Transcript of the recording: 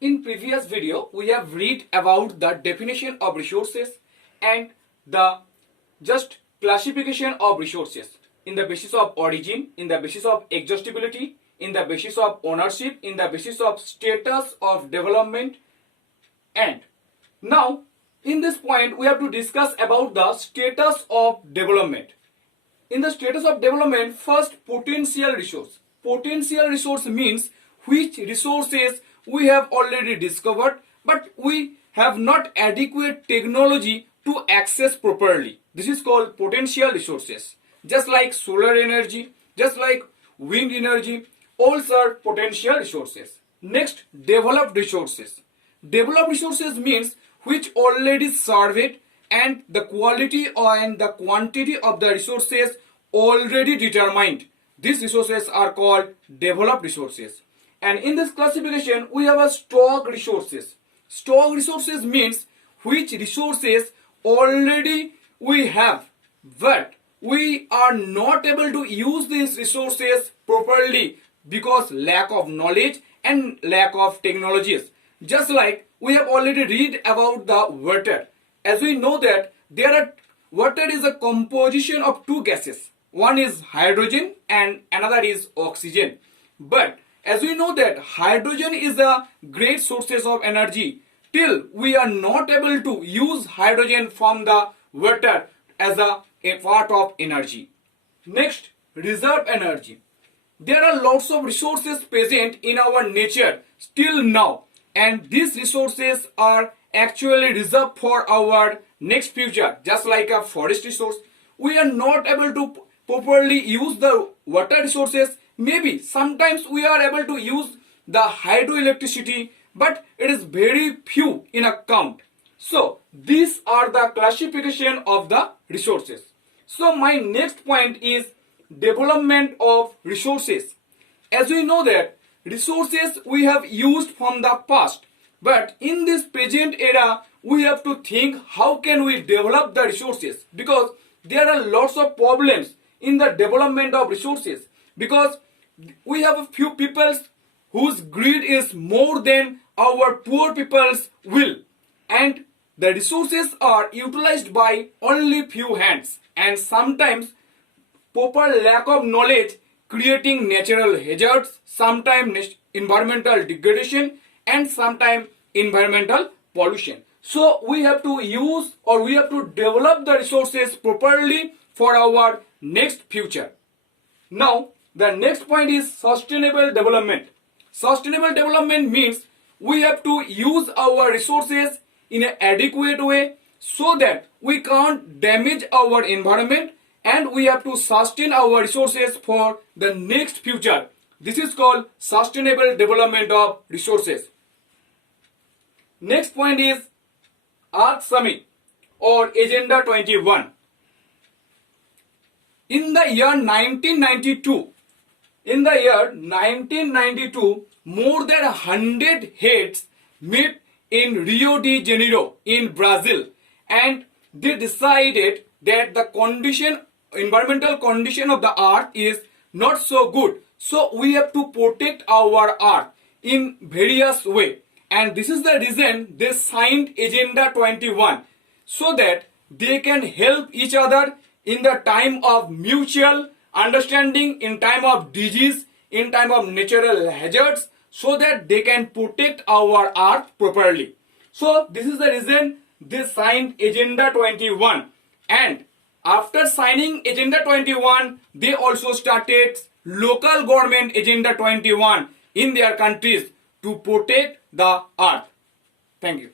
In previous video, we have read about the definition of resources and the just classification of resources in the basis of origin, in the basis of exhaustibility, in the basis of ownership, in the basis of status of development. And now in this point we have to discuss about the status of development. In the status of development, first potential resource. Potential resource means which resources we have already discovered but we have not adequate technology to access properly. This is called potential resources. Just like solar energy, just like wind energy, all are potential resources. Next, developed resources. Developed resources means which already surveyed and the quality and the quantity of the resources already determined. These resources are called developed resources. And in this classification, we have a stock resources. Stock resources means which resources already we have, but we are not able to use these resources properly because lack of knowledge and lack of technologies. Just like we have already read about the water. As we know that water is a composition of two gases. One is hydrogen and another is oxygen. But as we know that hydrogen is a great sources of energy, till we are not able to use hydrogen from the water as a part of energy. Next, reserve energy. There are lots of resources present in our nature still now, and these resources are actually reserved for our next future. Just like a forest resource, we are not able to properly use the water resources. Maybe sometimes we are able to use the hydroelectricity, but it is very few in a count. So these are the classification of the resources. So my next point is development of resources. As we know that resources we have used from the past, but in this present era we have to think how can we develop the resources, because there are lots of problems in the development of resources, because we have a few peoples whose greed is more than our poor people's will, and the resources are utilized by only few hands, and sometimes proper lack of knowledge creating natural hazards, sometimes environmental degradation, and sometimes environmental pollution. So we have to use or we have to develop the resources properly for our next future. Now the next point is sustainable development. Sustainable development means we have to use our resources in an adequate way so that we can't damage our environment, and we have to sustain our resources for the next future. This is called sustainable development of resources. Next point is Earth Summit or Agenda 21. In the year 1992, more than 100 heads met in Rio de Janeiro in Brazil, and they decided that the environmental condition of the earth is not so good. So we have to protect our earth in various way. And this is the reason they signed Agenda 21, so that they can help each other in the time of mutual understanding, in time of disease, in time of natural hazards, so that they can protect our earth properly. So this is the reason they signed Agenda 21. And after signing Agenda 21, they also started local government Agenda 21 in their countries to protect the earth. Thank you.